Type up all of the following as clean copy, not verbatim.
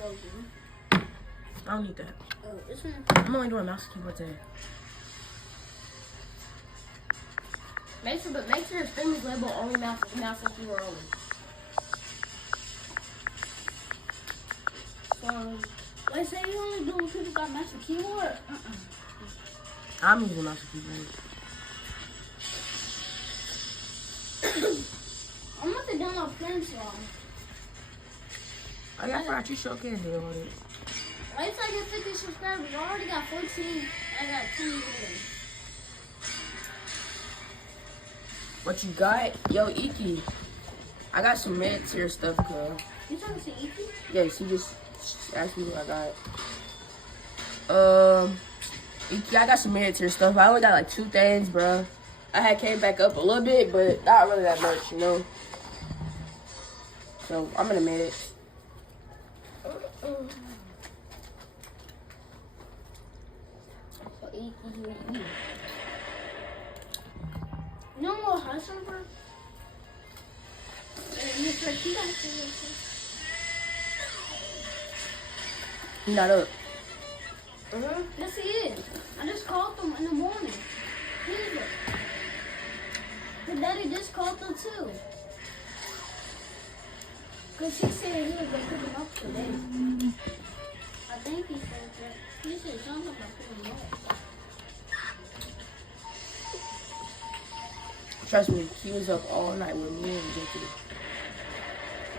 I don't need that. Oh, this one. I'm only doing mouse and keyboard today. Make sure your stream is labeled only mouse and keyboard only. So, they say you only do when people got mouse and keyboard? I'm using mouse and keyboard. I'm about to download Pencil. I forgot you showcased it on it. Wait till I get 50 subscribers. I already got 14. I got 10 videos. What you got? Yo, Iki. I got some mid-tier stuff, cuz. You talking to Iki? Yes, he just asked me what I got. Iki, I got some mid-tier stuff. I only got like 2 things, bro. I had came back up a little bit, but not really that much, you know? So, I'm in a mid. No more hustle, bro. You not up? Yes, he is. I just called them in the morning. He's up. His daddy just called them too. Because he said he was going to pick him up today. I think he said that. He said something about picking him up. Trust me, he was up all night with me and JT.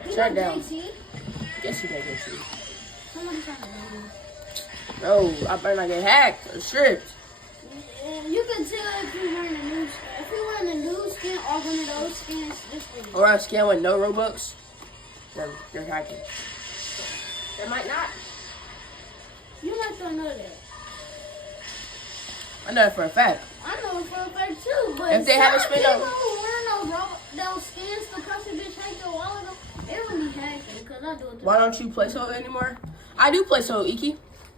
He Shut not down. JT. Yes, he got JT. Somebody trying to do this. Bro, I better not get hacked or stripped. You can tell if you're wearing a new skin. If you're wearing a new skin or one of those skins, this thing. Or a skin with no Robux, then you're hacking. They might not. You might not know that. I know that for a fact. I know it for a fact too, but If they haven't spent people who wear those skins because they bitch hacked a while ago, they really hacking because I do it. Why don't you play Soul anymore? I do play Soul, Iki.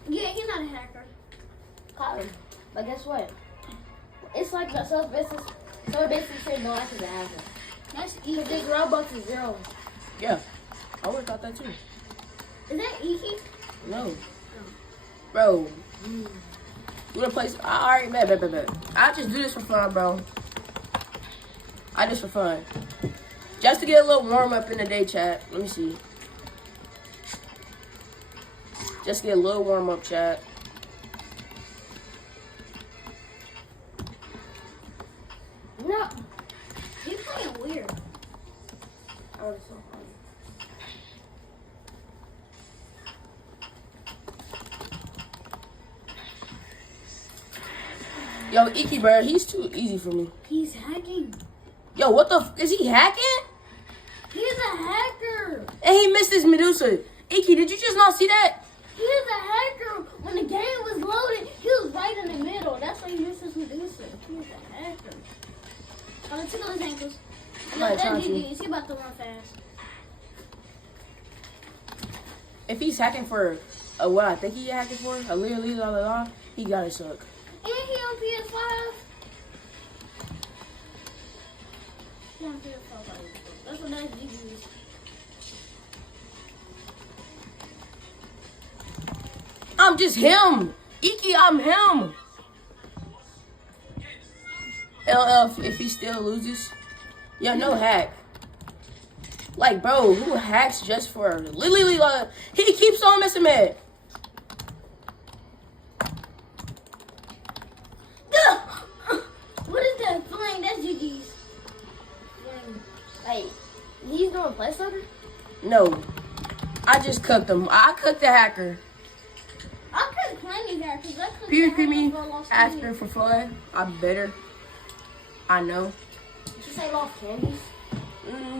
Yeah, he's not a hacker. Caught him. But guess what? It's like the so basically said no, that's a hacker. That's Iki. Because this Robux is 0. Yeah, I would have thought that too. Is that Iki? No. Bro. You wanna play? Alright, bet. I just do this for fun, bro. I just for fun. Just to get a little warm up in the day, chat. Let me see. Just get a little warm up, chat. No. He's playing weird. Oh, it's so funny. Yo, Iki, bro, he's too easy for me. He's hacking. Yo, what the is he hacking? He's a hacker. And he missed his Medusa. Iki, did you just not see that? He's a hacker. When the game was loaded, he was right in the middle. That's why he missed his Medusa. He's a hacker. Oh, let's tickle his ankles. I'm not trying to. Is he about to run fast? If he's hacking for what I think he's hacking for, a literally he gotta suck. And he on PS5. He on PS5. That's what nice GG is. I'm just him. Iki, I'm him. LL, if he still loses. Yo, no hack. Like, bro, who hacks just for literally? He keeps on missing it. What is that flame? That's GG's. Hey, he's doing play sucker? No, I just cooked him. I cooked the hacker. I could plenty there because I could. PvP me asking for fun. I'm better. I know. Did you say lost candies?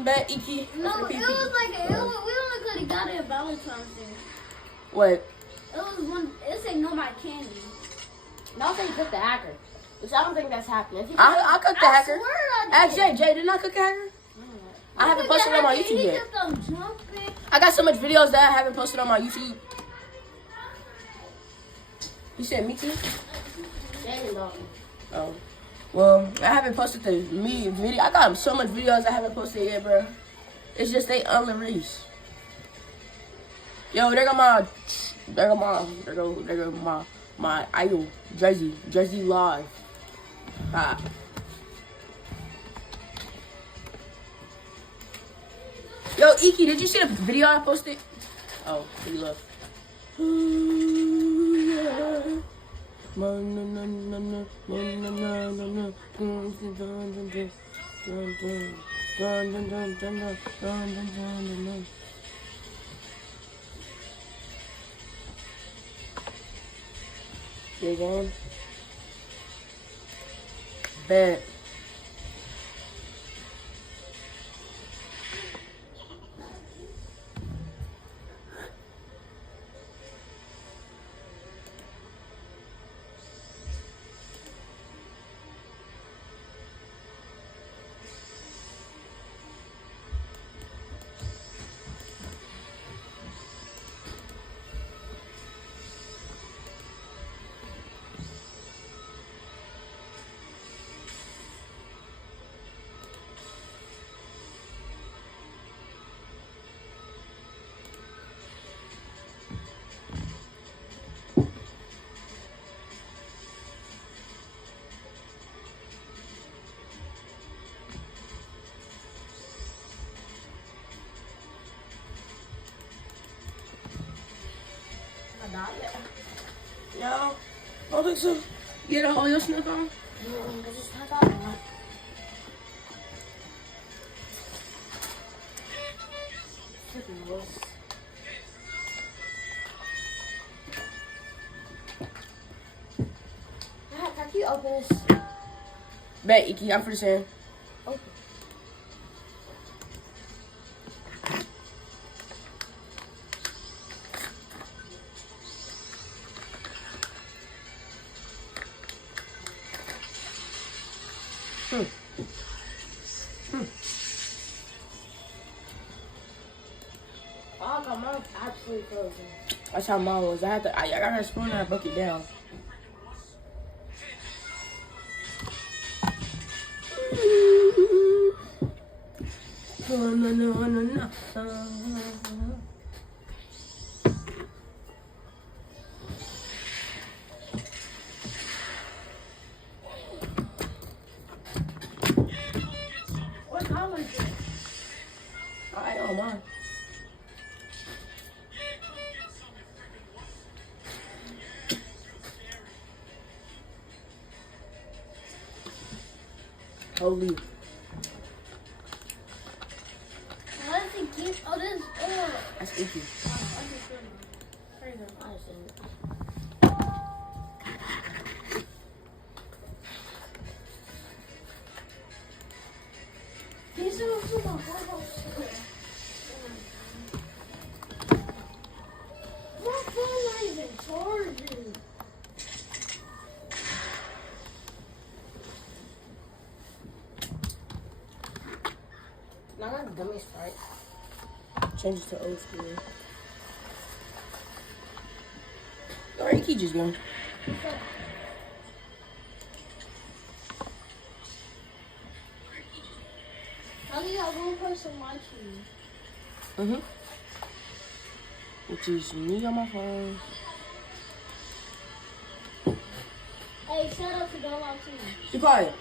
Bet Iki. No, it was like we only could have got it at Valentine's Day. What? It was one. It said no my candy. No, they cooked the hacker. Which I don't think that's happening. I cooked the hacker. I Ask Jay. Jay, didn't I cook the hacker? I haven't posted it on my YouTube yet. I got so much videos that I haven't posted on my YouTube. You said me too? Oh. Well, I haven't posted the video. I got so much videos I haven't posted yet, bro. It's just they unreleased. Yo, there go my idol, Jersey Live. Ah. Yo, Iki, did you see the video I posted? Oh, he left. Yeah, game. Bet. No, I don't think so. You got all your snuck on? I just snuck out one. Freaking worse. Can you open this? Bet, Iki, I'm for the same. Open. Oh, my mouth's absolutely frozen. That's how mine was. I got her a spoon and I broke it down. No. What color is it? I don't mind. Holy. What does it keep? Oh, this. Oh. That's Iki. These are also the horrible shit. My phone not even charging. Not like gummy Sprite. Change it to old school. Or Iki just go. I only got one person watching. Which is me on my phone. Hey, shut up and don't watch me. Be quiet.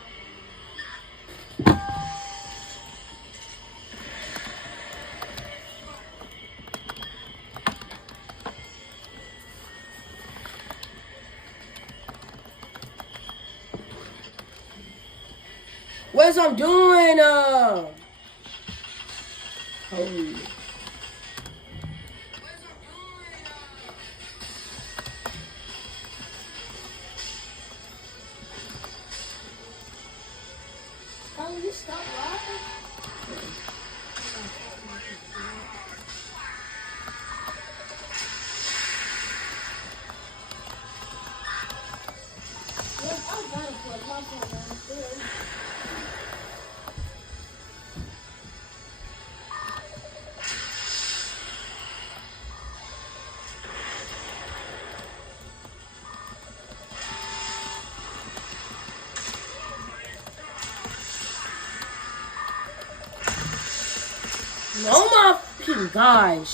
What's I'm doing? Holy. Oh, you stop laughing? Look, I gotta put my phone downstairs. Oh my fucking gosh.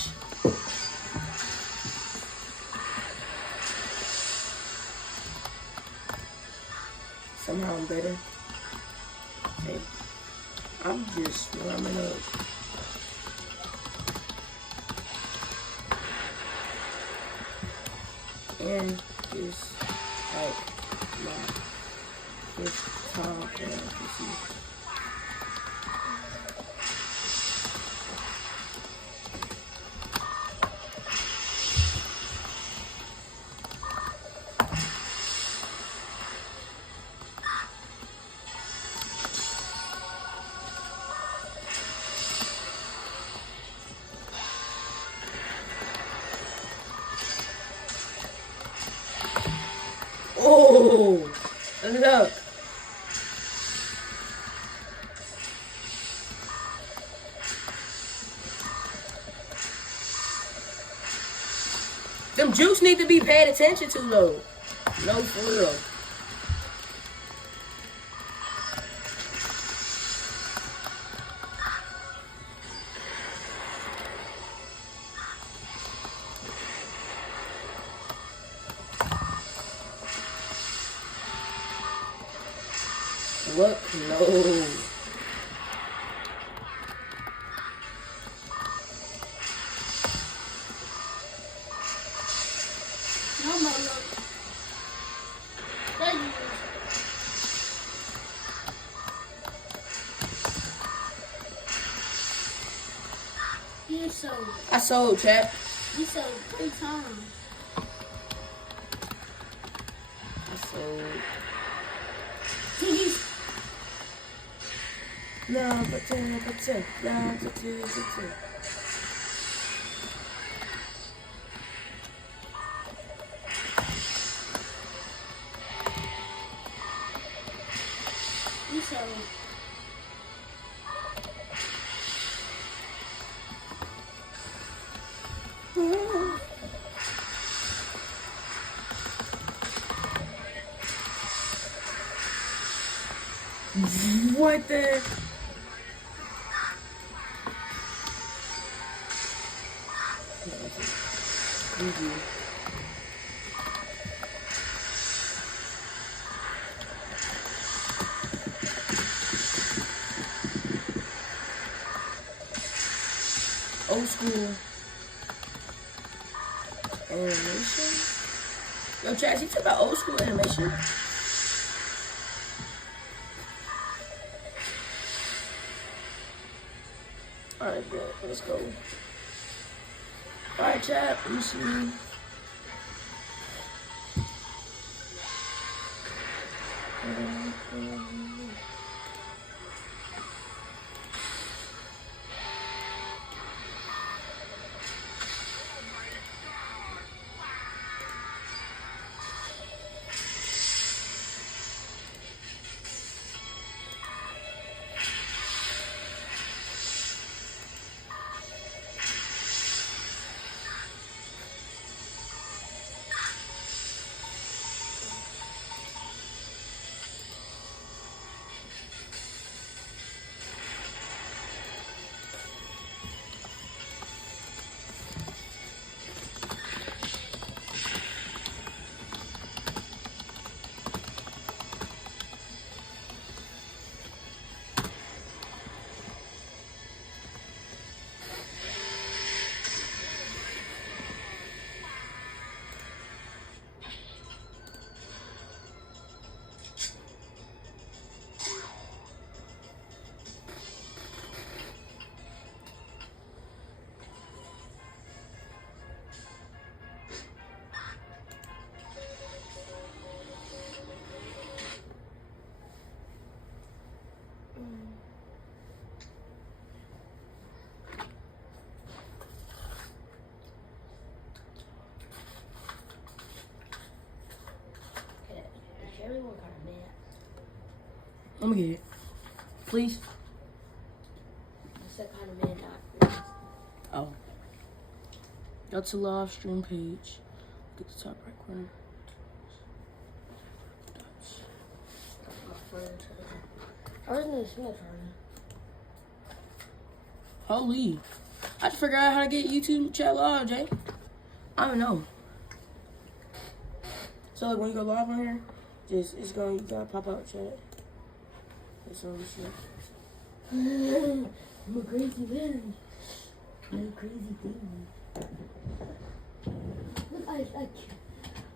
somehow I'm better. Hey, I'm just warming up. And it's like my first time playing PC. Oh, look. Them jukes need to be paid attention to, though. No, for real. What? No. You sold. I sold, chat. You sold 3 times. I sold. You No, but 10, but 10. No, but 10, but 10. sold. What the? Old school animation. Yo, Chaz, you talk about old school animation? Alright, good. Let's go. Alright, chat. Let me see. Let me get it. Please. That's that kind of man. Oh. Go to live stream page. Get the top right corner. I was gonna Smith. Holy. I just figured out how to get YouTube chat live, Jay. I don't know. So like when you go live on here, It's going, you gotta pop out, chat. That's all this shit. I'm a crazy man. I'm a crazy thing. Look,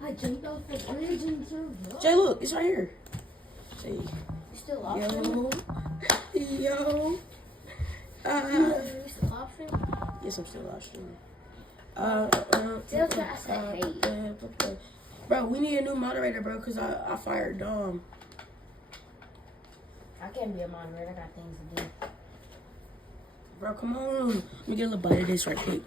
I jumped off the bridge and turned. Jay, look, it's right here. Jay. You still off Yo. Yo. You still off stream? Yes, I'm still live streaming. Tell I said hey. Bro, we need a new moderator, bro, because I fired Dom. I can't be a moderator. I got things to do. Bro, come on. Let me get a little bite of this right quick.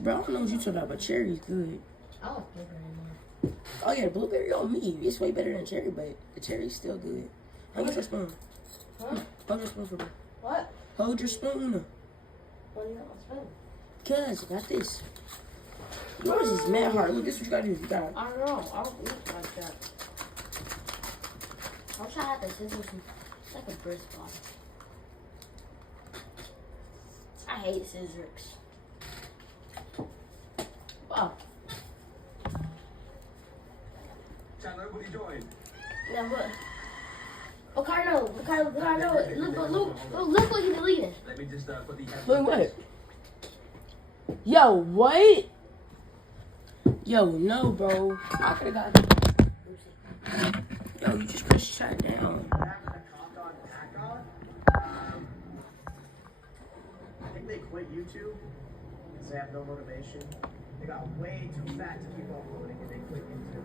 Bro, I don't know what you talking about, but cherry's good. I like blueberry more. Oh, yeah, the blueberry on me. It's way better than cherry, but the cherry's still good. Hold your spoon. Huh? Hold your spoon for me. What? Hold your spoon. What do you got my spoon? Cuz, I got this. Yours is mad hard. Look, this is what you gotta do. You gotta. I don't know. I don't eat like that. I'll try out the scissors. It's like a brisk ball. I hate scissors. Wow. Chandler, what are you doing? Now what? Ricardo, look what he deleted. Let me just put the... Look, what? Yo, what? Yo, no, bro. I could've got. Yo, you just press shut down. I think they quit YouTube because they have no motivation. They got way too fat to keep uploading and they quit YouTube.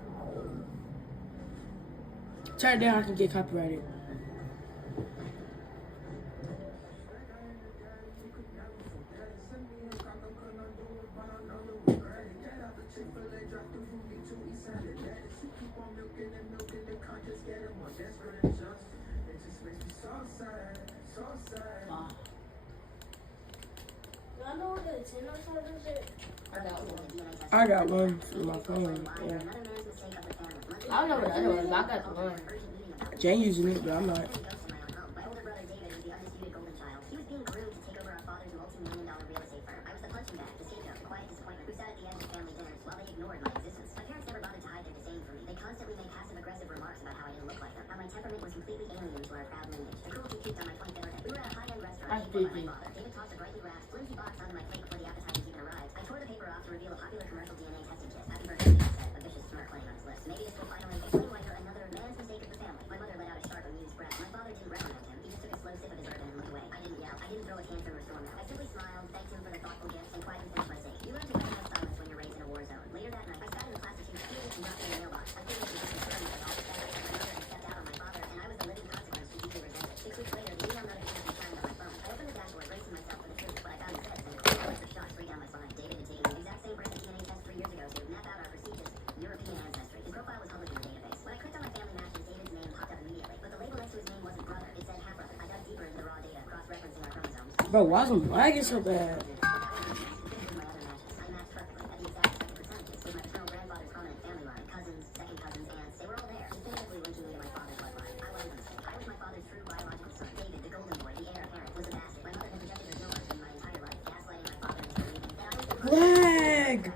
Turn it down, I can get copyrighted. I know what the Nintendo chargers is. I got one for my phone. Yeah. I don't know what the other one is, but I got the one. Jane using it, but I'm not. My older brother David was the undisputed golden child. He was being groomed to take over our father's multi-million-dollar real estate firm. I was the punching bag, the scapegoat, the quiet disappointment who sat at the edge of family dinners while they ignored my existence. My parents never bothered to hide their disdain for me. They constantly made passive-aggressive remarks about how I didn't look like them, how my temperament was completely alien to our proud lineage. The cruelty peaked on my 25th birthday. We were at a high-end restaurant. That's Paid for by creepy. my father. David tossed a brightly wrapped, flimsy box onto my plate before the appetizers even arrived. I tore the paper off to reveal a popular commercial DNA testing kit. Happy birthday, Dad said, a vicious smirk playing on his lips. Maybe this will finally explain why you're another man's mistake of the family. My mother let out a sharp, amused breath. My father didn't reprimand him. He just took a slow sip of his bourbon and looked away. I didn't yell. I didn't throw a tantrum or storm out. I simply smiled, thanked him for the thoughtful gifts, and quietly finished my steak. You learn to recognize silence when you're raised in a war zone. Later that night, I sat in the class of students and dropped in the mailbox. I figured it was concerned with all the fact that my mother had stepped out on my father, and I was the living consequence she deeply resented. 6 weeks later, the email notification chimed on my phone. I opened the dashboard, bracing myself for the truth. What I found instead sent a cold electric shock straight down my spine. David had taken the exact same breath DNA test 3 years ago to map out our prestigious European ancestry. His profile was published in the database. When I clicked on my family matches, David's name popped up immediately, but the label next to his name wasn't brother. It said half brother. I dug deeper into the raw data, cross-referencing our chromosomes. Bro, why is I'm lagging so bad? Lag!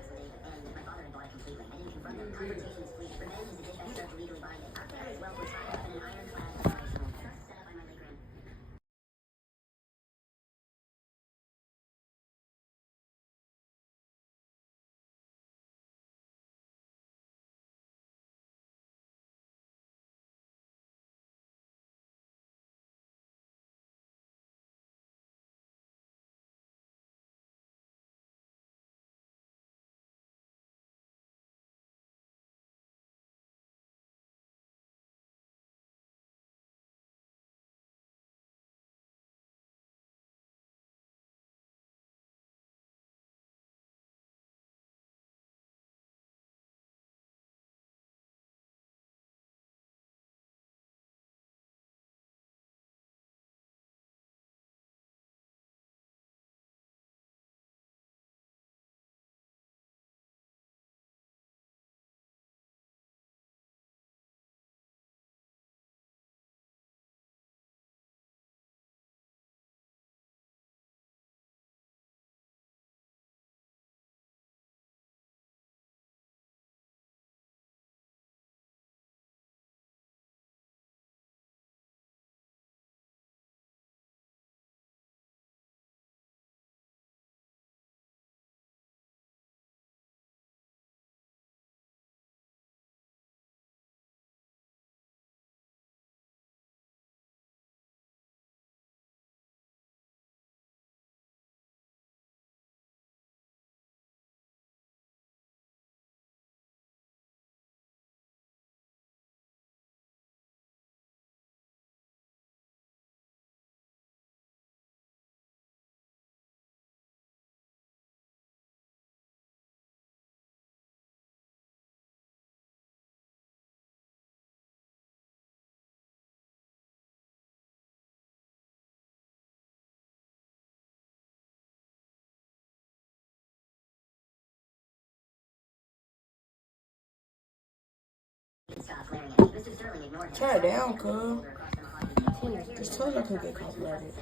stop glaring at me. Mr. Sterling ignored him. Turn it down, cuz. Across the Mahogany. Just told you I could get copyrighted.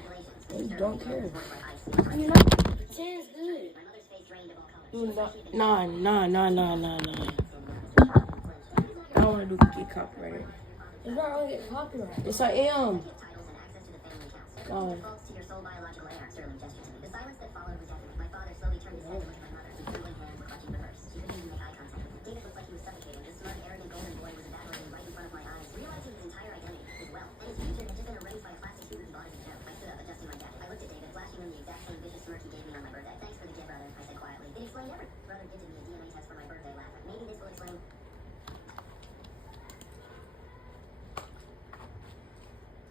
And you don't care. You know, 10's good. My mother's face drained of all color. Nah. I don't want to get copyrighted. It's not really get copyrighted. Yes, I am. Titles and access to the family accounts. Oh. Defaults to your sole biological heir, Sterling gestured to me. The silence that followed was deafening. My father slowly turned his head to look at my mother, whose trembling hands were clutching the purse. She couldn't even make eye contact with me. David looked like he was suffocating. The smug, arrogant golden boy was evaporating right in front of my eyes, realizing his entire identity, his wealth, and his future had just been erased by a plastic suit he bought as a joke. I stood up, adjusting my jacket. I looked at David, flashing him the exact same vicious smirk he gave me on my birthday. Thanks for the gift, brother, I said quietly. It explained everything. Brother gifted me a DNA test for my birthday, laughing. Maybe this will explain.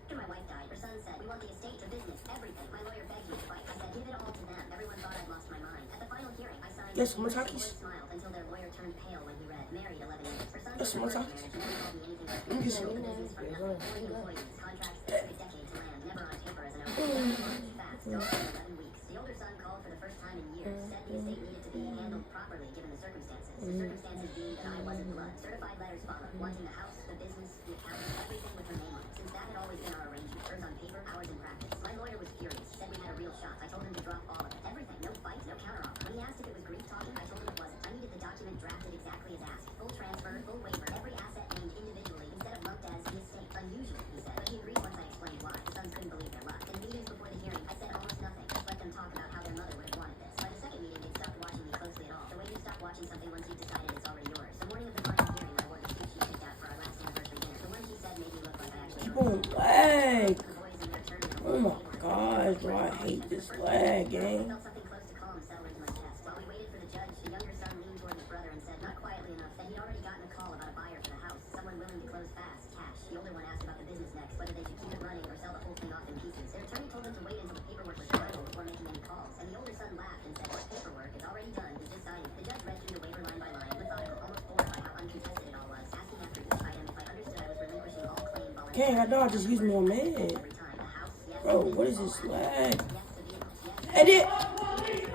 After my wife died, her son said, "We want the estate, the business, everything." My lawyer begged me to fight. I said, "Give it all to them." Everyone thought I'd lost my mind. At the final hearing, I signed. Yes, more They talkies. smiled until their lawyer turned pale when he read, "Married 11 years." Her son Yes, said, more "First talkies. marriage, never called me anything but Let me business see. for nothing. 40 employees, contracts that took a decade to land, never on paper as an owner. Fast, over 11 weeks. The older son called for the first time in years, said the estate needed to be handled properly given the circumstances. The circumstances being that I wasn't blood. Certified letters followed, wanting the house, the business, the accounts, everything with her name on it. Since that had always been our arrangement, hers on paper, ours in practice. My lawyer was furious, said we had a real shot. I told him to drop all of it. Everything, no fights, no counteroffer. When he asked if it was grief talking, I told him it wasn't. I needed the document drafted exactly as asked. Full transfer, full waiver, every asset named individually instead of lumped as the estate. Unusual, he said. But he agreed once I explained why. The sons couldn't believe their luck. In the meetings before the hearing, I said almost nothing. Just let them talk about how their mother would have wanted this. By the second meeting, they stopped watching me closely at all. The way you stop watching something once you've decided it's already yours. The morning of the final hearing, I wore the suit she picked out for our last anniversary dinner. The one she said made me look like I actually Keep on lag. the boys in their turn. Oh my gosh, bro, I hate this lag, I gang. felt something close to calm settle into my chest. While we waited for the judge, the younger son leaned toward his brother and said, not quietly enough, that he'd already gotten a call about a buyer for the house. Someone willing to close fast, cash. The older one asked about the business next, whether they should keep it running or sell the whole thing off in pieces. Their attorney told them to wait until the paperwork was final before making any calls. And the older son laughed and said, "What paperwork? It's already done. He's just signing it." The judge read through the waiver line by line, methodical, almost bored by how uncontested it all was, asking after each item if I understood I was relinquishing all claim voluntarily. Dang, I know I just used more man. Every time. The house, yes. Bro, what is this lag? Yes, the vehicles, yes. And it. Smiling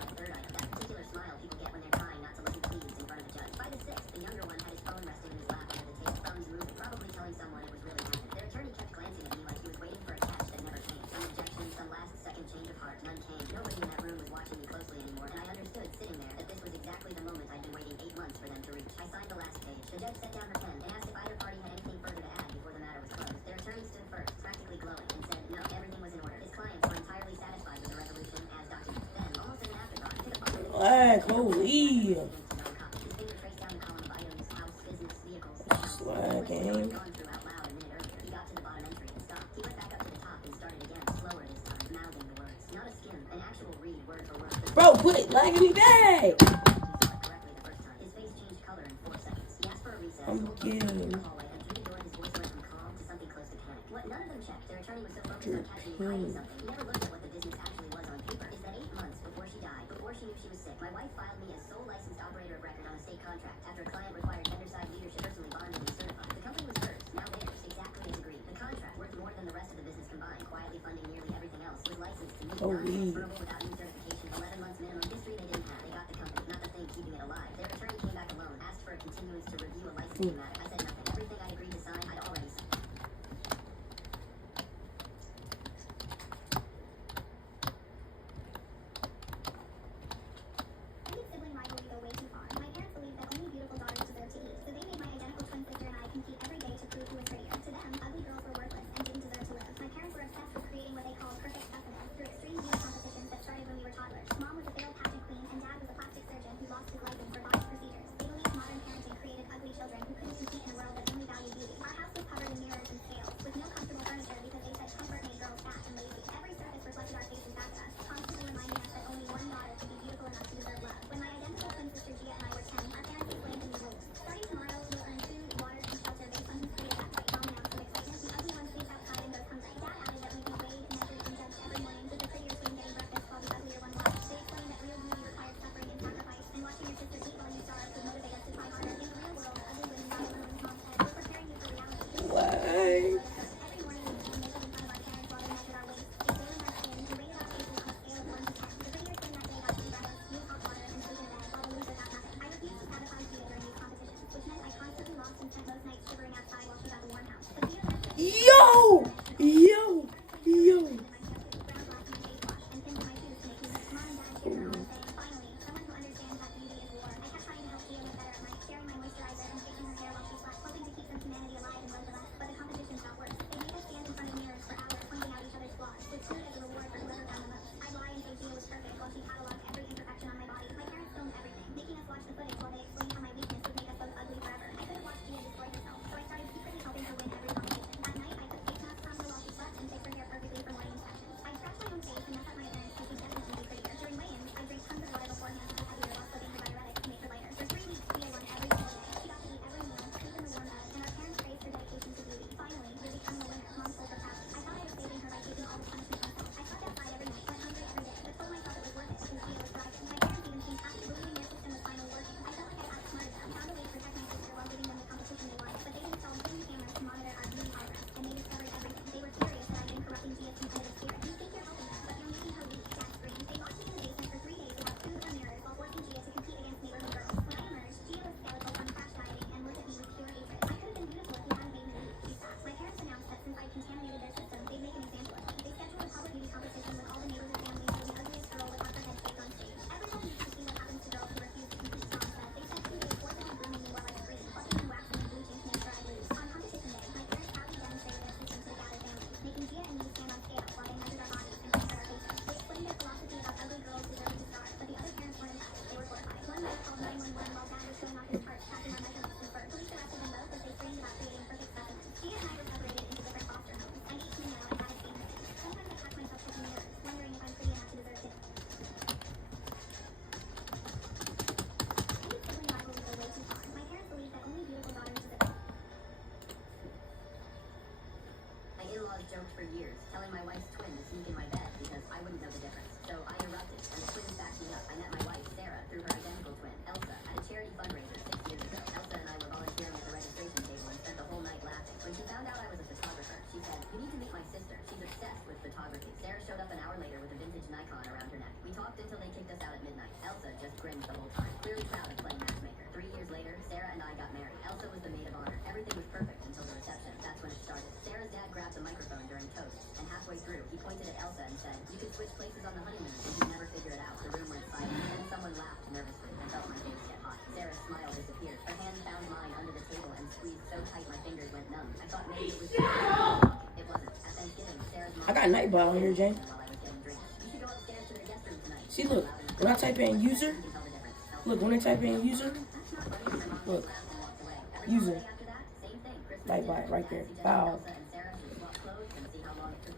like third item. That particular smile people get when they're trying not to look pleased in front of the judge. By the sixth, the younger one had his phone resting in his lap under the table, thumbs moving, probably telling someone it was really happening. Their attorney kept glancing at me like he was waiting for a catch that never came. Some objection, some last-second change of heart, none came. Nobody in that room was watching me closely anymore, and I understood, sitting there, that this was exactly the moment I'd been waiting 8 months for them to reach. I signed the last page. The judge set down her pen and asked if either party had anything further to add before the matter was closed. Their attorney stood first, practically glowing, and said, "No, everything was in order." His clients were entirely satisfied with the resolution as documented. Then, almost as an afterthought, he took a bottle of Lag, holy. his finger traced down the column of items, house, business, vehicles. Slag, gang. Gone through out loud a minute earlier. He got to the bottom entry and stopped. He went back up to the top and started again, slower this time, mouthing the words. Not a skim, an actual read, word for word. Bro, quit lagging me back. Correctly the first time. His face changed color in 4 seconds. He asked for a recess. I'm pulled kidding. through the hallway, and through the door his voice went from calm to something close to panic. What none of them checked. Their attorney was so focused on catching me hiding something. He never looked at what the business actually was on paper. Is that 8 months before she died, before she knew she was sick, my wife filed me as sole licensed operator of record on a state contract after a client required vendor-side leadership personally bonded and certified. The company was hers, now theirs, exactly as agreed. The contract, worth more than the rest of the business combined, quietly funding nearly everything else, was licensed to me. Non-transferable without new certification. 11 months minimum. History they didn't have. They got the company, not the thing keeping it alive. Their attorney came back alone, asked for a continuance to review a licensing matter. I said nothing. Everything I'd agreed to sign, I'd already signed. I think sibling rivalry go way too far. My parents believe that only beautiful daughters deserve to eat, so they made my identical twin sister and I compete every day to prove who was prettier. To them, ugly girls were worthless and didn't deserve to live. My parents were obsessed with creating what they called perfect specimens through extreme beauty competitions that started when we were toddlers. Mom was a failed pageant queen, and Dad was a plastic surgeon who lost his license for botched procedures. They believed modern parenting created ugly children who couldn't compete icon around her neck. We talked until they kicked us out at midnight. Elsa just grinned the whole time, clearly proud of playing matchmaker. 3 years later, Sarah and I got married. Elsa was the maid of honor. Everything was perfect until the reception. That's when it started. Sarah's dad grabbed the microphone during toast, and halfway through, he pointed at Elsa and said, "You could switch places on the honeymoon," and he'd never figure it out. The room went silent. Then someone laughed nervously. I felt my face get hot. Sarah's smile disappeared. Her hand found mine under the table and squeezed so tight my fingers went numb. I thought maybe it was it wasn't. At Thanksgiving, Sarah's mom I got night ball on here, Jane. while I was getting drinks. You should go upstairs to their guest room tonight. See, look. When I type in user, You can tell the difference. look, when I type in user, look, user, night ball right there. Wow.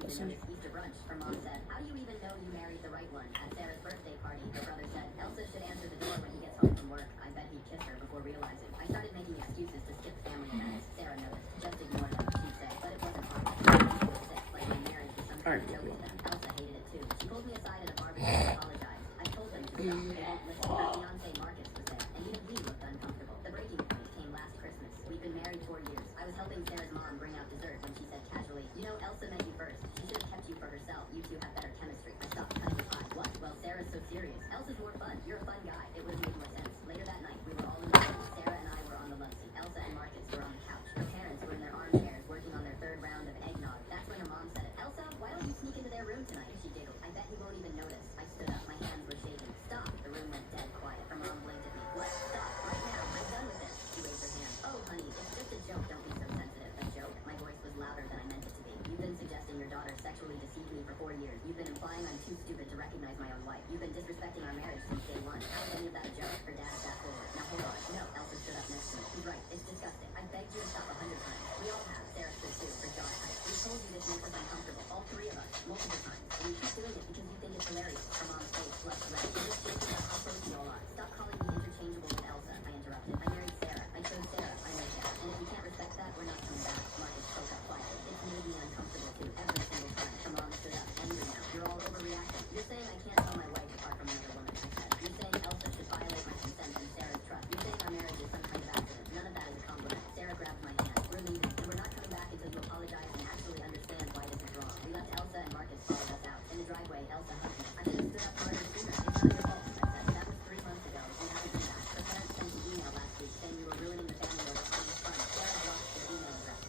Listen. Easter brunch. Her mom said, "How do you even know you married the right one?" At Sarah's birthday party, her brother said, "Elsa should answer the door when he gets home from work." I bet he'd kiss her before realizing. I started making excuses to skip family events. Sarah noticed. "Just ignore them," she said. But it wasn't hard. She was sick, like my marriage was some kind of joke with them. Elsa hated it too. She pulled me aside at a barbecue and apologized. I told them to stop. They won't listen. Her fiance Marcus was there, and even he looked uncomfortable. The breaking point came last Christmas. We've been married 4 years. I was helping Sarah's mom bring out dessert when she said casually, "You know, Elsa met you first. She should have kept you for herself. You two have better chemistry." I stopped cutting the pie. What? Well, Sarah's so serious. Elsa's more fun. You're a fun guy. It would have made more sense. Later that night, we were all in the room. Sarah and I were on the love seat. Elsa and Marcus were on the couch. Her parents were in their armchairs working on their 3rd round of eggnog. That's when her mom said it. "Elsa, why don't you sneak into their room tonight?" She giggled. "I bet he won't even notice." I stood up. My hands were shaking. "Stop." The room went dead quiet. Her mom blinked at me. "What? Stop. Right now. I'm done with this." She raised her hand. "Oh, honey, it's just a joke. Don't be so sensitive." "A joke?" My voice was louder than I meant it to be. "You've been suggesting your daughter sexually deceived me for 4 years. You've been implying I'm too stupid to recognize my own wife. You've been disrespecting our marriage since day one. How is any of that a joke?" Her dad sat forward. "Now hold on." "No." Elsa stood up next to me. "He's right. It's disgusting. I begged you to stop 100 times. We all have." Sarah stood too, her jaw tight. "We told you this makes us uncomfortable. All 3 of us. Multiple times. And you keep doing it because you think it's hilarious." Her mom's face flushed red. "You're just joking about how close you all are. Stop calling me interchangeable with Elsa." I interrupted. "I married Sarah. I chose Sarah. I know that. And if you can't respect that, we're not coming back." Marcus spoke up quietly. "It's made me uncomfortable too, every single time." Her mom stood up, angry now. "You're all overreacting. You're saying I can't tell my wife apart from another woman," I said. "You're saying Elsa should violate my consent and Sarah's trust. You're saying our marriage is some kind of accident. None of that is a compliment." Sarah grabbed my hand. "We're leaving, and we're not coming back until you apologize and actually understand why this is wrong." We left. Elsa and Marcus followed us out. In the driveway, Elsa hugged me. "I should have stood up harder sooner. It's not your fault," I said. "That was 3 months ago. We haven't been back." Her parents sent an email last week saying you were ruining the family over Tommy's fun. Sarah blocked their email address.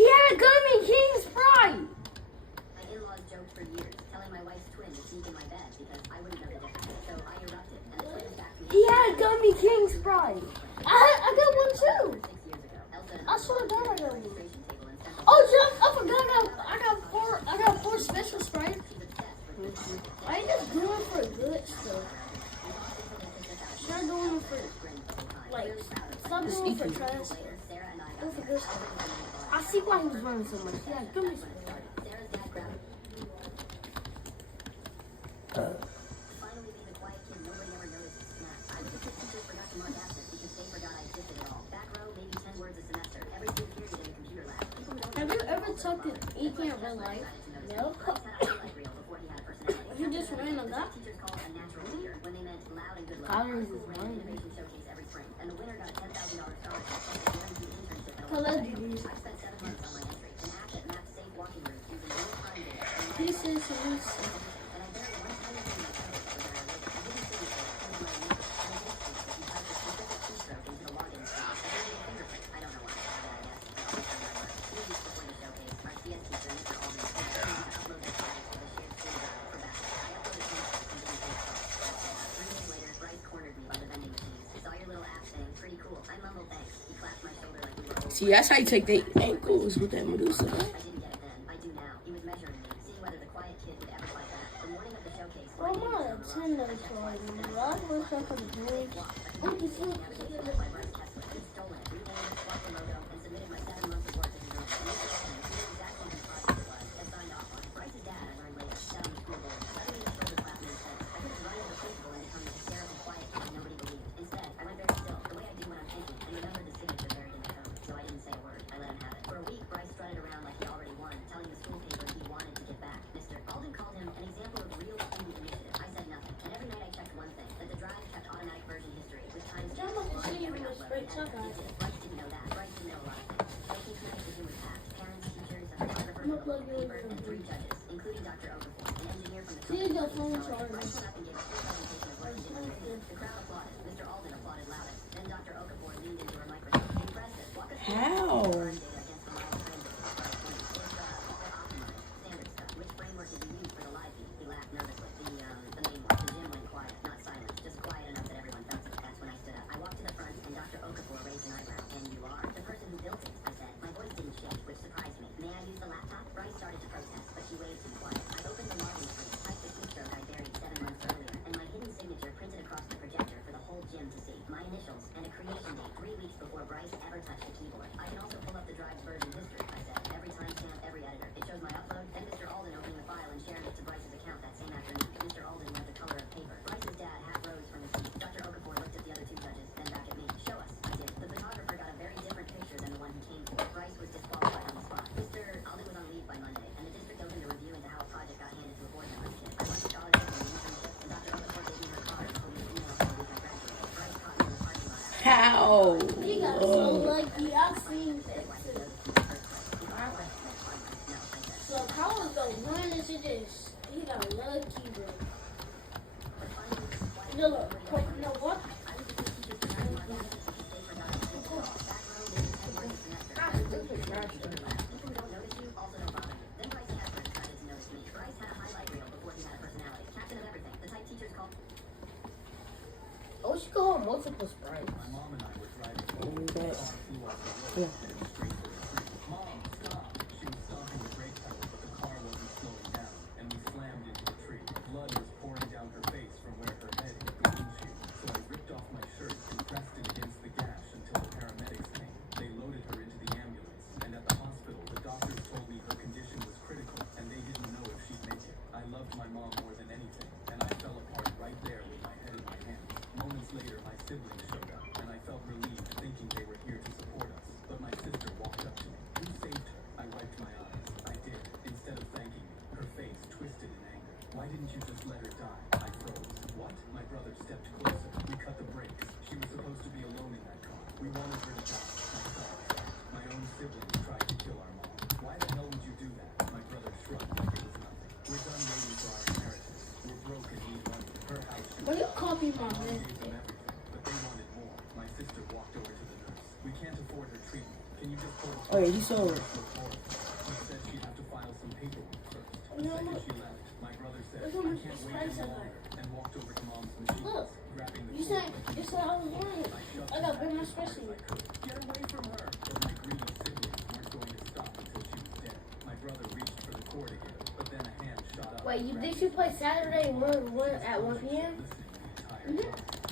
He had a gummy king sprite. My in-laws joked for years, telling my wife's twin to sneak in my bed because I wouldn't know the difference. So I erupted, and the twins backed me up. He had a gummy king sprite. I got one too. 6 years ago. Elsa and I swear to God, I got one. registration table and sent Oh, Jeff, I forgot. I got 4 special sprites. I ain't just doing for good stuff. Start doing for like stop doing for trash. Do for good stuff. I see why he was running so much. Yeah, give me some. Sarah's dad grabbed finally being a quiet kid, nobody ever noticed his snap. I was the kid teachers forgot to mark absent because they forgot I existed at all. Back row, maybe 10 words a semester. Every 2 period in a computer lab. People who don't Have you ever tucked an EK in real life? No. Bryce had a highlight reel before he had a personality. You just random that? Teachers call a natural leader when they meant loud and good looking. Calories Our is school ran an mine. innovation showcase every spring, and the winner got a $10,000 scholarship and a guaranteed internship at a Call of local Duty. I spent 7 months on my entry, an app that mapped safe walking routes using real-time data. Pieces of And I buried one tiny thing in my code for where I lived. I didn't see it, but it was my initials. And it makes sense if you type the specific keystroke into the login screen. I didn't get a fingerprint. I don't know why. I guess. But I'll just remember. 2 weeks before the showcase, our CS teacher, Mr. Aldrin, told me to upload the status to the shared screen drive for backup. I uploaded transcripts and didn't take photos. 3 days later, Bryce cornered me by the vending machines. Saw your little app thing. Pretty cool. I mumbled thanks. He clapped my shoulder like we were old. See, that's how you take the ankles with that Medusa. I didn't get it then. I do now. He was measuring me, seeing whether the quiet kid would ever fight back. The morning of the showcase, Oh my, Nintendo toy. I wish I could drink. Oh, you see? by Bryce Kessler. He'd stolen it, renamed it, swapped the logo, and submitted my 7 months of work as his own. And he knew exactly whose project it was, and signed off on it. Bryce's dad, I learned later, sat on the school board. Suddenly, this further clap made sense. I could have run into the principal and become the hysterical quiet kid nobody believed. Instead, I went very still, the way I do when I'm thinking, and remembered the signature buried in the code. So I didn't say a word. I let him have it. For a week, Bryce strutted around like he already won, telling the school paper he wanted to get back. Mr. Alden called him an example of real student initiative. I said nothing, and every night I checked one thing, that the drive kept automatic version history, with times I'm not on seeing every this upload. great And stuff, he guys. did. Bryce didn't know that. Bryce didn't know a lot of things. Showcase night, the room was packed. Parents, teachers, a photographer, I'm not plugging paper, in. and 3 judges, including Dr. Okafor, an engineer from the Here you go, phone charger. Bryce stood up and gave a full presentation of what he did with the team. The crowd applauded. Mr. Alden applauded loudest. Then Dr. Okafor leaned into her microphone. Impressive. Walk us through How? the data against the model trends of Bryce wins. It's optimized standard stuff. Which framework did you use for the live feed? He laughed nervously. The main one. The gym went quiet, not silent, just quiet enough that everyone felt it. That's when I stood up. I walked to the front and Dr. Okafor raised an eyebrow. And you are? The person who built it, I said. My voice didn't shake, which surprised me. May I use the laptop? Bryce started to protest, but she waved him quiet. I opened the login screen, typed the keystroke I buried 7 months earlier, and my hidden signature printed across the projector for the whole gym to see. My initials and a creation date 3 weeks before Bryce ever touched the keyboard. I can also pull up the drive's version history, I said. Every timestamp, every editor. It shows my upload, then Mr. Alden opening the file and sharing it to Bryce's account that same afternoon. Mr. Alden went the color of paper. Bryce's dad half rose from his seat. Dr. Okafor looked at the other 2 judges, then back at me. Show us. I did. The photographer got a very different picture than the one he came for. Bryce was disqualified on the spot. Mr. Alden was on leave by Monday, and the district opened a review into how a project got handed to a board member's kid. I won scholarships and an internship, and Dr. Okafor gave me her card and told me to email her the week I graduated. Bryce caught me in the parking lot. How? You got so lucky. I've seen that too. So how was the one that you just, he got lucky, bro. No, look, no, what? Oh, she go on multiple sprites. My mom and I were driving Oh, home. The that. car flew off the road and headed straight for a tree. Mom, stop! She was stomping the brake pedal, but the car wasn't slowing down, and we slammed into the tree. Blood was pouring down her face from where her head hit the windshield. So I ripped off my shirt and pressed it against the gash until the paramedics came. They loaded her into the ambulance, and at the hospital, the doctors told me her condition was critical, and they didn't know if she'd make it. I loved my mom more than anything, and I fell apart right there with my head in my hands. Moments later, my siblings showed up, and I felt relieved thinking they were here to support us. But my sister walked up to me. Who saved her? I wiped my eyes. I did. Instead of thanking me, her face twisted in anger. Why didn't you just let her die? I froze. What? My brother stepped closer. We cut the brakes. She was supposed to be alone in that car. We wanted her to die. My son. My own siblings tried to kill our mom. Why the hell would you do that? My brother shrugged like it was nothing. We're done waiting for our inheritance. We're broke and need money. Her house should Will you copy my Mom man? gave them everything, but they wanted more. My sister walked over to the nurse. We can't afford her treatment. Can you just pull Oh, yeah, he sold. She said she'd have to file some paperwork first. The No, second look. she left, my brother said, Look I how much can't wait spice any I got. longer, and walked over to Mom's machine, Look, grabbing the you said, you said I was lying. I got big much as special. I could. Get away from her! But my greedy siblings weren't going to stop until she was dead. My brother reached for the cord again, but then a hand shot up. Wait, you and did grabbed you it. play Saturday one at 1 p.m.? Listening the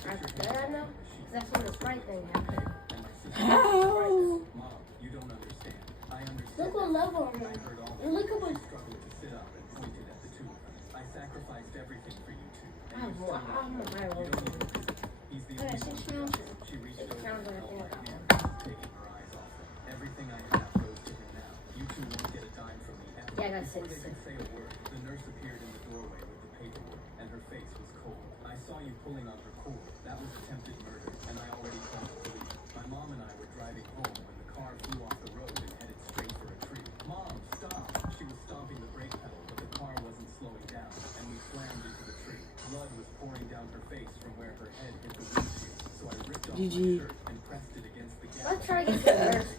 entire time. I know. 'Cause that's when the sprite thing happened. And my sister How? Mom, you don't understand. I understand. Look what level I'm I on. heard all And look at what. She struggled to sit up and pointed at the 2 of us. I sacrificed everything for you 2. And I'm you still love a me. high You roll. don't need to visit. He's the Yeah, only 6 one. rounds. She reached 6 over rounds and right held there. my hand, taking her eyes off him. Everything I have goes to him now. You 2 won't get a dime from me ever. Yeah, I got Before 6. they could say a word, the nurse appeared in the doorway with the paperwork, and her face was cold. I saw you pulling on her cord. That was attempted murder, and I already called the police. My mom and I were driving home when the car flew off the road and headed straight for a tree. Mom, stop! She was stomping the brake pedal, but the car wasn't slowing down, and we slammed into the tree. Blood was pouring down her face from where her head hit the windshield, so I ripped off GG. my shirt and pressed it against the gas. Let's try to get the nurse.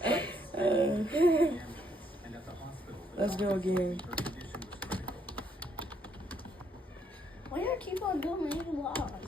And at the hospital, the Let's go doctors told again. me her condition was critical. Why do I keep on doing it live?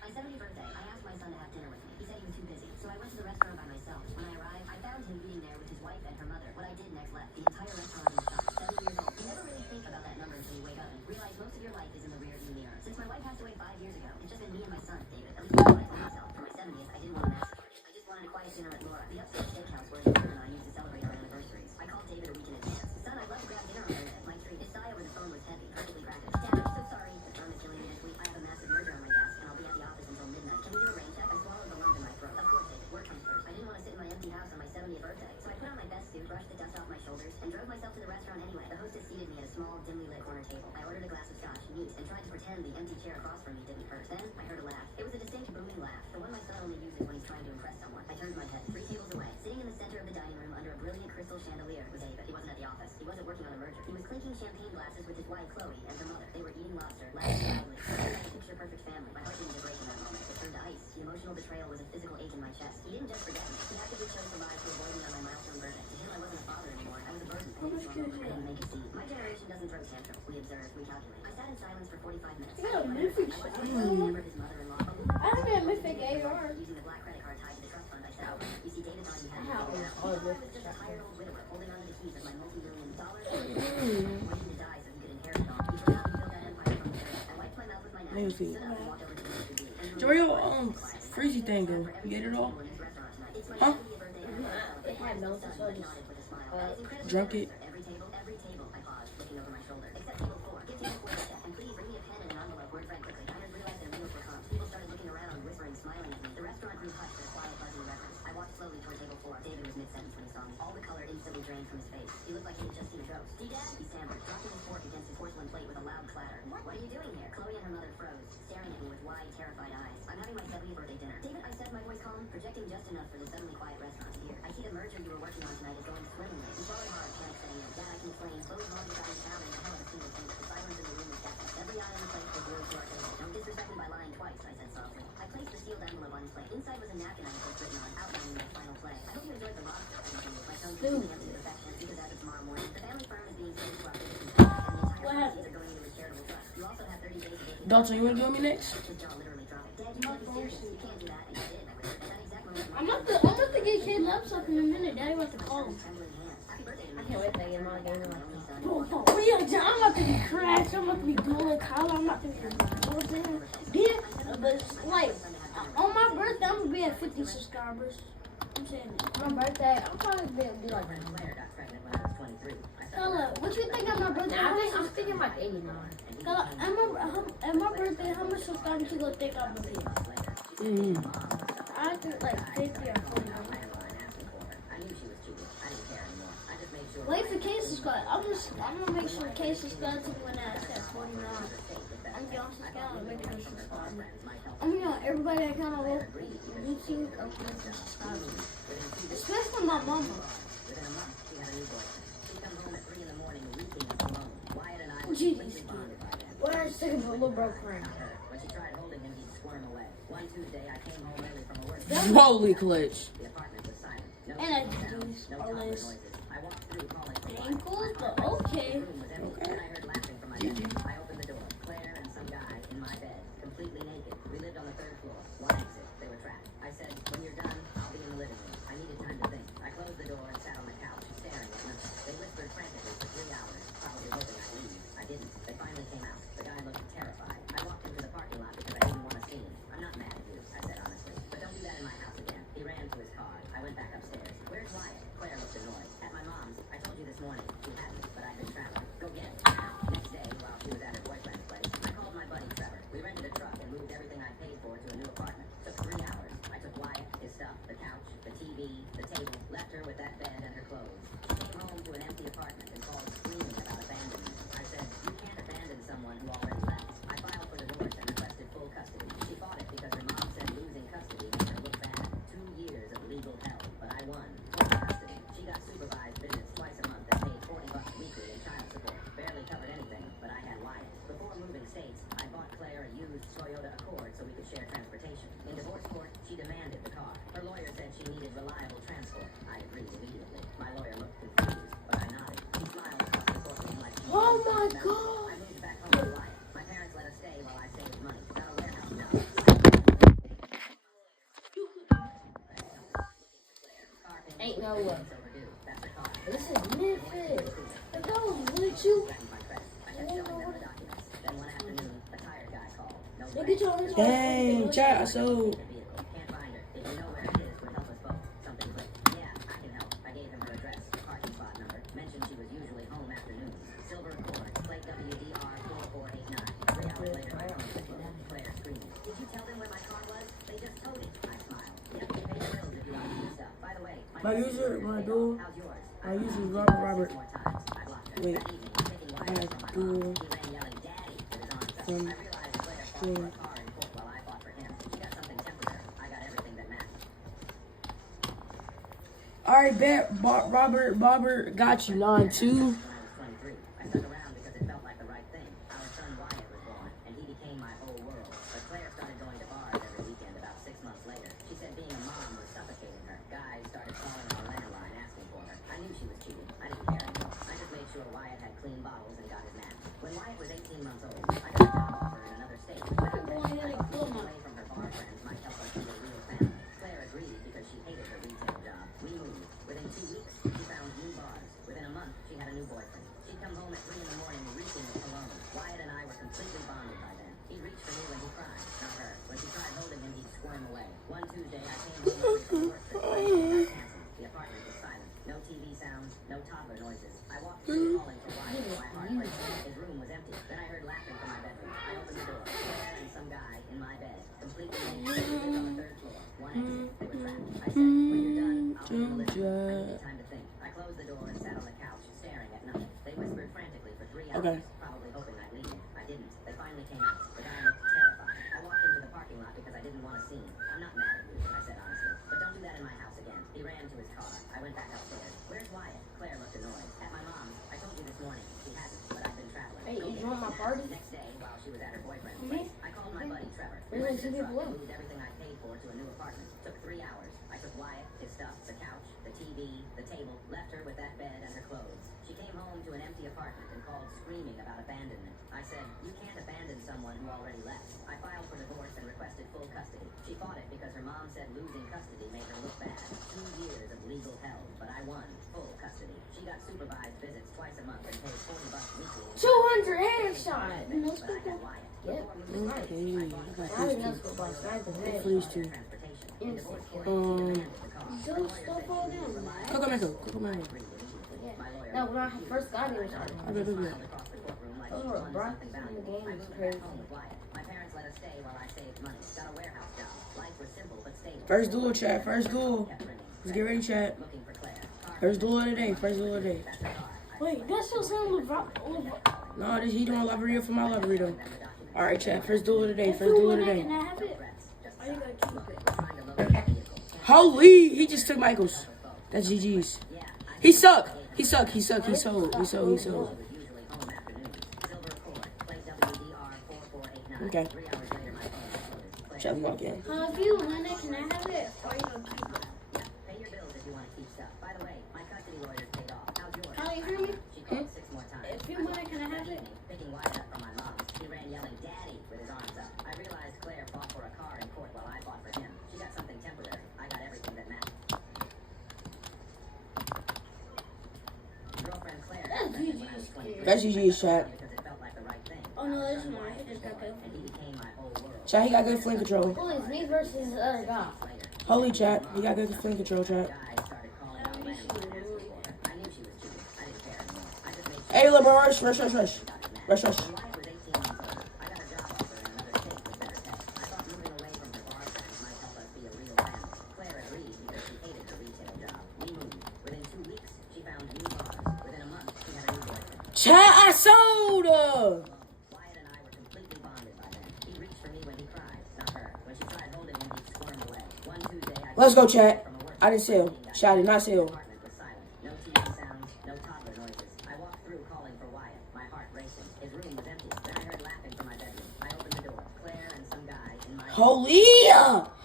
My 70th birthday, I asked my son to have dinner with me. He said he was too busy, so I went to the restaurant by myself. When I arrived, I found him eating there with his wife and her mother. What I did next left the entire restaurant in shock. 70 years old. You never really think about that number until you wake up and realize most of your life is in the rearview mirror. Since my wife passed away 5 years ago, it's just been me and my son, David. At least that's what I told myself. For my 70th, I didn't want a massive party. I just wanted a quiet dinner at Laura, the upstate steakhouse where his mother and I used to celebrate our anniversaries. I called David a week in advance. Son, I'd love to grab dinner on Thursday. My treat. His sigh over the phone was heavy, perfectly practiced. Dad, I'm so sorry. The phone is killing me this week. I have a massive merger on my desk, and I'll be at the office until midnight. Can we do a rain check? I swallowed the lump in my throat. Of course, David. Work comes first. I didn't want to sit in my empty house on my 70th birthday, so I put on my best suit, brushed the dust off my shoulders, and drove myself to the restaurant anyway. The hostess seated me at a small, dimly lit corner table. I ordered a glass of scotch, neat, and tried to pretend the empty chair across from me didn't hurt. Then I heard a laugh. It was a distinct booming laugh, the one my son only uses when he's trying to impress someone. I turned my head 3 tables away. Sitting in the center of the dining room under a brilliant crystal chandelier was David. He wasn't at the office. He wasn't working on a merger. He was clinking champagne glasses with his wife, Chloe, and her mother. They were eating lobster, laughing loudly. It was like a picture-perfect family. My heart seemed to break in that moment. It turned to ice. The emotional betrayal was a physical ache in my chest. He didn't just forget me. He actively chose to lie to avoid me on my milestone birthday. To him, I wasn't a father anymore. I was a burden. I didn't make a scene. My generation doesn't throw tantrums. We observe, we calculate. I sat in silence for 45 minutes. You got a mythic I watched him remember his mother-in-law. I have a mythic AR. Using the black credit card tied to the trust fund, I said, you see, David thought he had me. How? He thought I was just a tired old widower holding on to the keys of my multi-million-dollar wanting to die so he could inherit it all. He forgot to build that empire from the dirt. I wiped my mouth with my napkin, stood up and walked over to Mr. B. Jorio, freezy thing though. You get it all? Huh? It had melted, so I just Drunk it. Every table, I paused, looking over my shoulder. Except table 4. Give table 4 a check. And please bring me a pen and an envelope. Word Frank quickly. I realized their meals were comped. People started looking around, whispering, smiling at me. The restaurant grew hushed to a quiet, buzzing reverence. I walked slowly toward table 4. David was mid-sentence when he saw me. All the color instantly drained from his face. He looked like he had just seen a ghost. D-Dad? He stammered, dropping his fork against his porcelain plate with a loud clatter. What are you doing here? Chloe and her mother froze, staring at me with wide, terrified eyes. I'm having my 70th birthday dinner. David, I said, my voice calm, projecting just enough for the suddenly quiet restaurant to hear. I see the merger you were working on tonight is going swimmingly. He swallowed hard, panic setting in. Dad, I can explain. Both moms got in town and the hell of a single thing. The silence in the room was deafening. Every eye on the plate was glued to our table. Don't disrespect me by lying twice, I said softly. I placed the sealed envelope on his plate. Inside was a napkin I had just written on, outlining my final play. I hope you enjoyed the lobster, I continued. My tone completely empty of affection because as of tomorrow morning, the family firm is being sold to our business and the entire proceeds are going into a charitable trust. You also have 30 days to get Dalton, you wanna join me next? his jaw literally dropping. Dad, you can't be serious. You can't do that. And I did. I whispered. At that exact moment, I'm about to get Kid Labs up in a minute. Daddy wants to call him. trembling hands. Happy birthday to me. I can't wait to get my game on. Oh, yeah, I'm about to be crashed. I'm about to be dueling Kyle. I'm about to be dueling. Yeah, but like on my birthday, I'm gonna be at 50 subscribers. I'm saying that. My birthday, I'm probably gonna be able to do like Claire got pregnant when I was 23. Kyle, what you think of my birthday? I'm thinking like 89. Kyle, at my birthday, how much subscribers you gonna think I'm gonna be? I think like 50 or 40. I knew she was cheating. I didn't care anymore. I just made sure. Wait for K subscribe. I'm gonna make sure K subscribe to me when I hit 49. I'm gonna subscribe and make sure subscribe. I'm gonna everybody that kind of work YouTube, I'm gonna subscribe. Especially my mama. Within a month, she had a new boyfriend. She'd come home at 3 in the morning, weeping and alone. Wyatt and I were Jeez. completely bonded by then. What are you thinking of a little bro friend? When she tried holding him, he'd squirm away. One Tuesday, I came home early from a work. Holy clutch. The apartment was silent. No And I sounds, do no all toddler this. noises. I walked through calling for Wyatt. Ankles, but okay. The room was empty, and I heard laughing from my bedroom. I opened the door. Claire and some guy in my bed, completely naked. We lived on the 3rd floor. One exit. They were trapped. I said, when you're done, I'll be in the living room. I needed time to think. I closed the door and sat on the couch, staring at nothing. They whispered frantically for 3 hours, probably hoping I'd leave. I didn't. They finally came out. The guy looked terrified. I walked into the parking lot because I didn't want to see him. I'm not mad at you, I said honestly. But don't do that in my house again. He ran to his car. I went back upstairs. Where's Wyatt? Claire looked annoyed. At my mom's. I told you this morning. She hadn't, but I'd been traveling. Go get him. Next day, while she was at her boyfriend's place, I called my buddy Trevor. We rented a truck and moved everything I paid for to a new apartment. Took 3 hours. I took Wyatt, his stuff, the couch, the TV, the table, left her with that bed and her clothes. She came home to an empty apartment and called screaming about abandonment. I said, you can't abandon someone who already left. I filed for divorce and requested full custody. She fought it because her mom said losing custody made her look bad. 2 years of legal hell, but I won. Full custody. She got supervised visits twice a month and paid $40 weekly in child support. Barely covered anything, but I had Wyatt. Before moving states, I bought Claire a used Toyota Accord so we could share transportation. In divorce court, she demanded the car. Her lawyer said she needed reliable transport. I agreed immediately. My lawyer looked confused, but I nodded. He smiled across the courtroom like she Oh was my upset. God. I moved back home with Wyatt. My parents let us stay while I saved money. Got a warehouse job. Ain't no way. It's overdue. That's the car. This is Memphis. If that was with you, Threatened my credit. I kept showing them the documents. Then one afternoon, a tired guy called. No they get you on his Dang, chat, so vehicle. Can't find her. If you know where it is, would help us both. Something quick. Yeah, I can help. I gave him her address, parking spot number. Mentioned she was usually home afternoons. Silver Accord, plate WDR 4489. 3 hours later, my phone was closed. Claire screamed. Did you tell them where my car was? They just towed it. I smiled. Yep, they paid the bills if you want to do stuff. By the way, my user, my duel, how's yours? my user is Robert. More times. I blocked her. Wait, That evening, taking I Wyatt have from my duel mom, he ran yelling, Daddy, with his arms up. from I realized Claire fought for a car in court while I fought for him. She got something temporary. I got everything that mattered. Alright, bet Robert got you 9-2. clean bottles and got his match. When Wyatt was 18 months old, I got a job offer in another state. I bet moving away from her bar friends might help us be a real family. Claire agreed because she hated her retail job. We moved. Within 2 weeks, she found new bars. Within a month, she had a new boyfriend. She'd come home at 3 in the morning reeking of cologne. Wyatt and I were completely bonded by then. He'd reach for me when he cried, not her. When she tried holding him, he'd squirm away. One Tuesday, I came home late from work trip. Canceled. The apartment was silent. No TV sounds, no toddler noises. I walked through calling for Wyatt. My heart raced. His room was empty. Then I heard laughing from my bedroom. I opened the door. Claire and some guy in my bed, completely naked, on the 3rd floor. One exit. They were trapped. I said, when you're done, I'll be in the living room. I need time to think. I closed the door and sat on the couch, staring at nothing. They whispered frantically for 3 hours, probably hoping I'd leave. I didn't. They finally came out. The guy looked terrified. I walked into the parking lot because I didn't want a scene. I'm not mad at you, I said honestly. But don't do that in my house again. He ran to his car. I went back upstairs. Where's Wyatt? Claire looked annoyed. At my mom's. I told you this morning. She hasn't, but I've been traveling. Hey, you want my party? Next day, while she was at her boyfriend's place, I called my buddy Trevor. We Where's rented the a truck people and live? moved everything I paid for to a new apartment. Took 3 hours. I took Wyatt, his stuff, the couch, the TV, the table, left her with that bed and her clothes. She came home to an empty apartment and called screaming about abandonment. I said, you can't abandon someone who already left. I filed for divorce and requested full custody. She fought it because her mom said losing custody made her look bad. 2 years of legal hell, but I won full custody. She got supervised visits twice a month and paid $40 weekly. 200 headshot. But I had Wyatt. Yep. Okay, I didn't know what like sniper head. please do. Divorce court demanded the car. Do stuff all them. Coco Mango. No, when I first got here, I better do that. those were bright in the game. It's crazy. My parents let us stay while I saved money. Got a warehouse job. Life was simple but stable. First duel, chat. First duel. Let's get ready, chat. Looking for Claire. First duel of the day. First duel of the day. Wait, that's your son No, he doing library for my library though. All right, chat. First duel of the day. If First you duel of want the it, day. can I have it? Are you gonna keep it? Holy! He just took Michael's. That's GG's. He suck. He suck. He suck. He sold. He sold. He sold. Okay. Chat, we walk in. If you want it, can I have it? Or are you gonna keep it? Pay your bills if you want to keep stuff. By the way, my custody lawyer's paid off. How's yours? Can you hear me? She called 6 more times. If you want it, can I have it? Picking Wyatt up from my mom. He ran yelling, "Daddy," with his arms up. I realized Claire fought for a car in court while I fought for him. She got something temporary. I got everything that mattered. Girlfriend Claire. That's GG's kid. That's GG's, chat. Because it felt like the right thing. Oh no, that's mine. I just got that. And he became my whole world. Chat, he got good flame control. Well, it's me versus the other guy. Holy chat, he got good flame control, chat. Guys started calling out random finances for her. I knew she was cheating. I didn't care anymore. I just made sure Hey, little bro, rush. Rush. Wyatt was 18 Rush. months old. I got a job offer in another state with better pay. I thought moving away from her bar friends might help us be a real family. Claire agreed because she hated her retail job. We moved. Within 2 weeks, she found new bars. Within a month, she had a new boyfriend. Chat, I sold. Wyatt and I were completely bonded by then. He reached for me when he cried, not her. When she tried holding him, he'd squirm away. One Tuesday, I Let's go, chat. I didn't sell. Chat, I did not sell. apartment was silent. No TV sounds, no toddler noises. I walked through calling for Wyatt, my heart racing. His room was empty. Then I heard laughing from my bedroom. I opened the door. Claire and some guy in my Holy!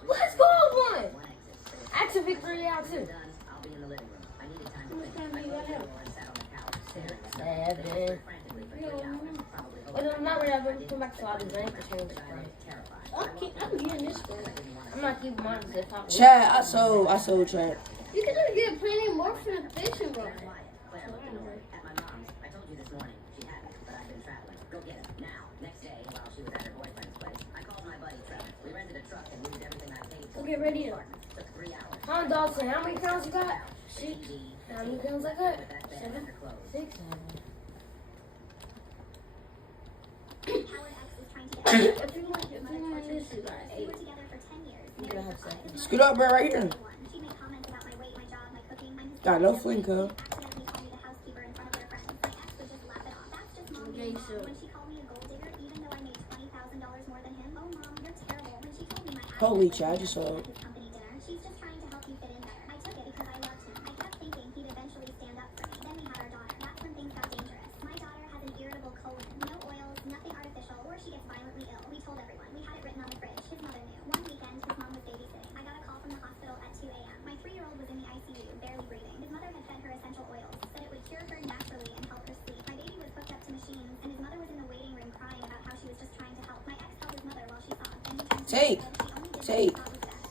Let's go, one. one exit. Action victory out too. Done. I'll be in the living room. I needed time to What's think. gonna I be closed the right door and sat on the couch, staring at Seven. them. Frantically for 3 hours. Probably But I'm not ready. I'm going to come back to all the rank change. terrified. I'm getting this one. I'm not keeping mine if I'm. Chat, I sold, chat. You can just get plenty more from the fishing rod. Claire looked annoyed. At my mom's. I told you this morning. She hadn't, but I've been traveling. Go get her. Now. Next day, while she was at her boyfriend's place, I called my buddy Trevor. We rented a truck and moved everything I paid for. Okay, ready? Took 3 hours. Huh, Dawson? How many pounds you got? TV, How many pounds I got? with that bed and her clothes. 6. Howard X is trying to get If you want this, you got We 8. were together for 10 years. You're gonna have 7. Scoot up, bro, right here. She made comments about my weight, my job, my cooking. I'm his Got no fling, cuz. accidentally called me the housekeeper in front of their friends. My ex would just laugh it off. That's just mom being Okay, so- mom. When she called me a gold digger, even though I made $20,000 more than him, oh mom, you're terrible. When she told me my Holy ass chat, I was just saw it. at his company dinner, she's just trying to help you fit in better. I took it because I loved him. I kept thinking he'd eventually stand up for me. Then we had our daughter. That's when things got dangerous. My daughter has an irritable colon. No oils, nothing artificial, or she gets violently ill. We told everyone. We had it written on the fridge. His mother knew. One weekend, his mom was babysitting. I got a call from the hospital at 2 a.m. My 3-year-old was in the ICU, barely breathing. His mother had fed her essential oils, said it would cure her naturally and help her sleep. My baby was Take. Take.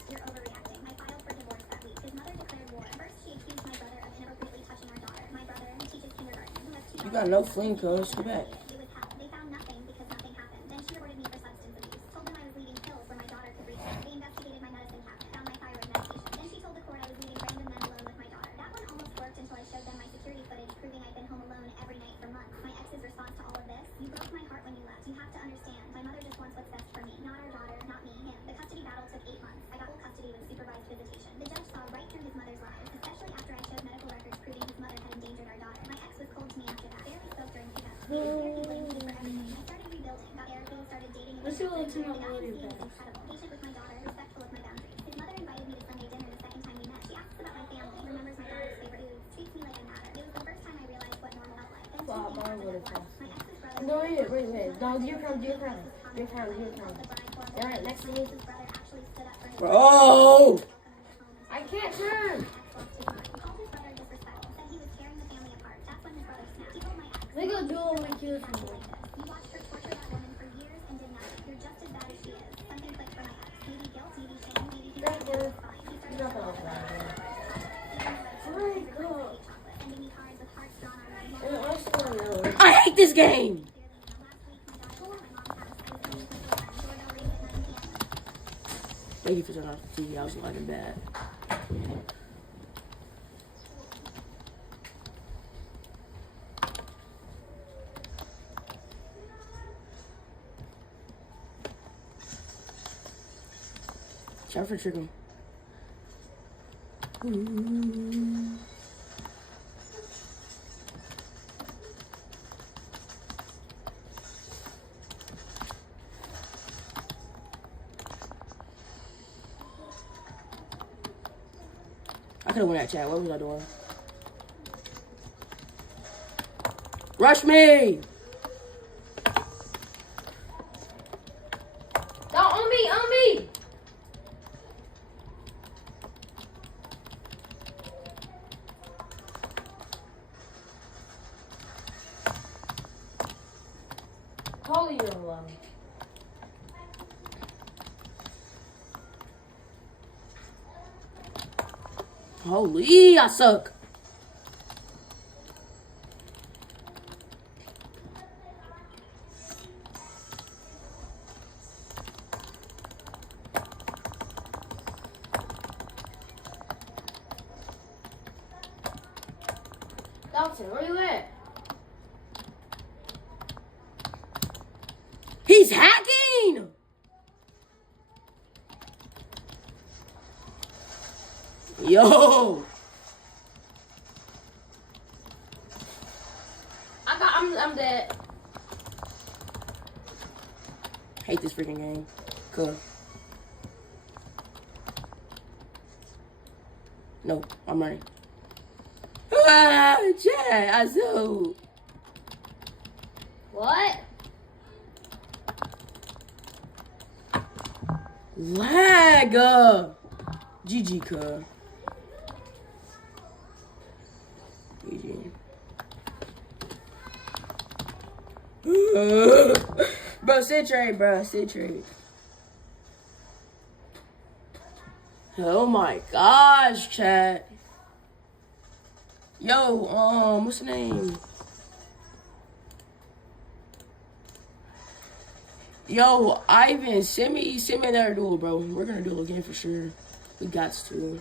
You're overreacting. I filed for divorce that week. His mother declared war. First, she accused my brother of inappropriately touching our daughter. My brother teaches kindergarten. Who has two You got no fling, cuz. Get back. It was hell. They found nothing because nothing happened. Then she reported me for substance abuse. Told them I was leaving pills where my daughter could reach them. They investigated my medicine cabinet. Found my thyroid medication. Then she told the court I was leaving random men alone with my daughter. That one almost worked until I showed them my security footage proving I'd been home alone every night for months. My ex's response to all of this: you broke my heart when you left. You have to understand. My mother just wants what's best for me. Not our daughter, not me, him. The custody battle took 8 months. I got full custody with supervised visitation. The judge saw right through his mother's lies, especially after I showed medical records proving his mother had endangered our daughter. My ex was cold to me after that. Barely spoke during pickup. He blamed me for everything. I started rebuilding. Got therapy, started dating. Let's see what The it's in guy the I'm video seeing is back. incredible. Patient with my daughter, respectful of my boundaries. His mother invited me to Sunday dinner the second time we met. She asks about my family, remembers my daughter's favorite foods, treats me like I matter. It was the first time I realized what normal felt like. Then two Wow, things mine happened would've at once. My ex's brother. No, wait. Dog, your crown. All right, next to me. His brother actually stood up for his Bro. I can't turn. He called his brother disrespectful, said he was tearing the family apart. That's when his brother snapped. He told my ex, They go duel my kills like this. You watched her torture that woman for years and did nothing. You're just as bad as she is. Something clicked for my ex. Maybe guilt, maybe shame, maybe he Thank you. was fine. He You're started not gonna lie. sending me cards with hearts drawn on them. I still know. I hate this game. Thank you for turning off the TV. I was lying bad. Shout for trigger. I could have won that chat. What was I doing? Rush me! No, on me! Holy you're alone. Holy, I suck. Dalton, where you at? He's hacking! Yo! I'm dead. Hate this freaking game. Cool. No, I'm running. Ah, Chad, I so. What? Lag. GG, cuz. GG. Bro, sit trade, bro. Sit trade. Oh my gosh, chat. Yo, what's the name? Yo, Ivan, send me another duel, bro. We're gonna duel again for sure. We got to.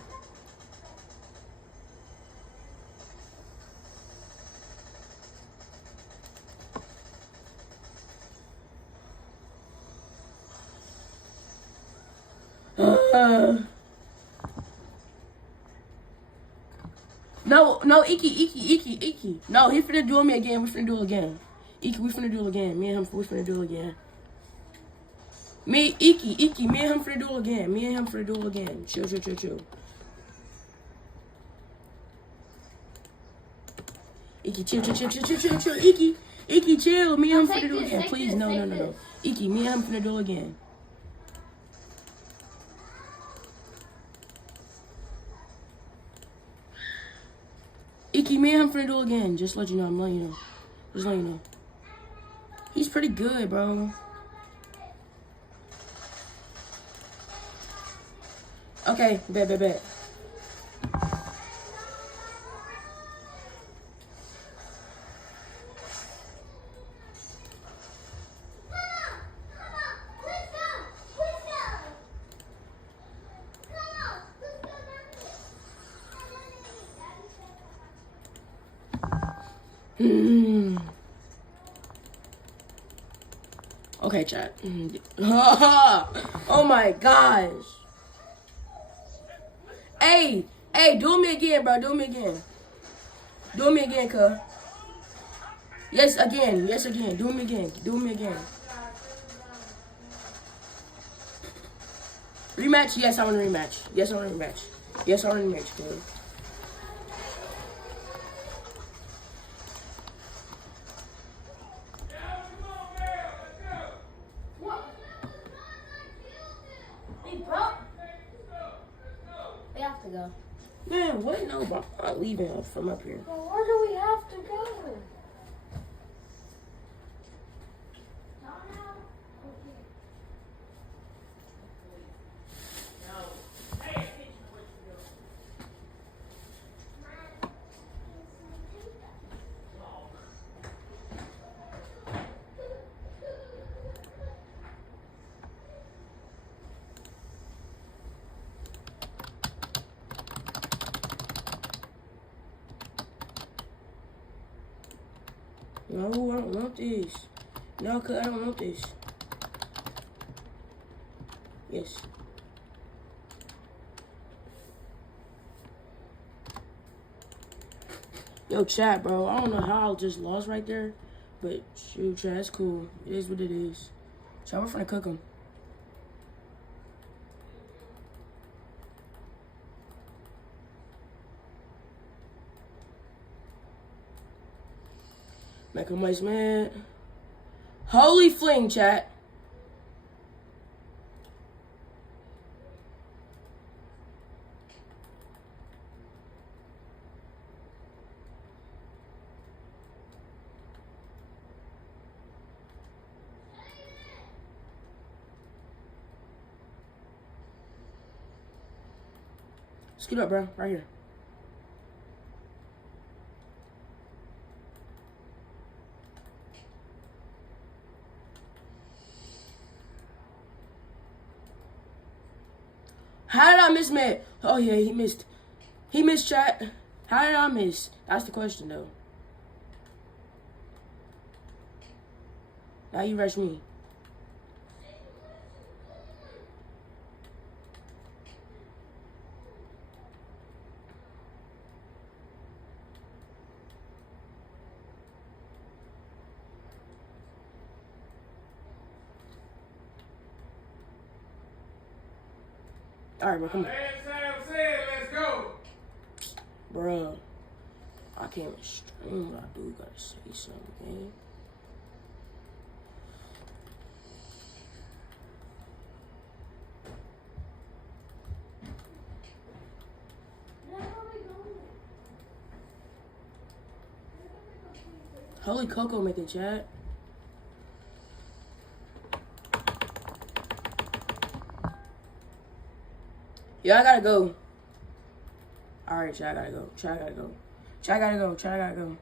No, Iki. No, he finna duel me again. We finna duel again. Iki, we finna duel again. Me and him, we finna duel again. Iki, me and him finna duel again. Chill. Iki, chill. Iki, chill. Me and him finna duel again. Please, no. Iki, me and him finna duel again. Iki, me and him finna duel again. Just let you know. I'm letting you know. Just let you know. He's pretty good, bro. Okay, bet. Okay, chat. Oh my gosh. Hey, do me again, bro. Do me again. Do me again, cuz. Yes, again. Do me again. Rematch? Yes, I want a rematch. Yes, I want a rematch, cuz. We have to go. Man, what? No, bro. I'm not leaving from up here. Well, where do we have to go? No, I don't want this. No, cuz I don't want this. Yes. Yo, chat, bro. I don't know how I just lost right there. But, shoot, chat, that's cool. It is what it is. Chat, we're finna cook them. Make a nice man. Holy fling, chat. Scoot up, bro. Right here. How did I miss, man? Oh, yeah, he missed. He missed, chat. How did I miss? That's the question, though. Now you rush me. All right, bro, come on. Let's go. Bruh, I can't even stream, but I do gotta say something, man. Holy Coco making chat. Yeah, I gotta go. Alright, chat, I gotta go. Chat, I gotta go.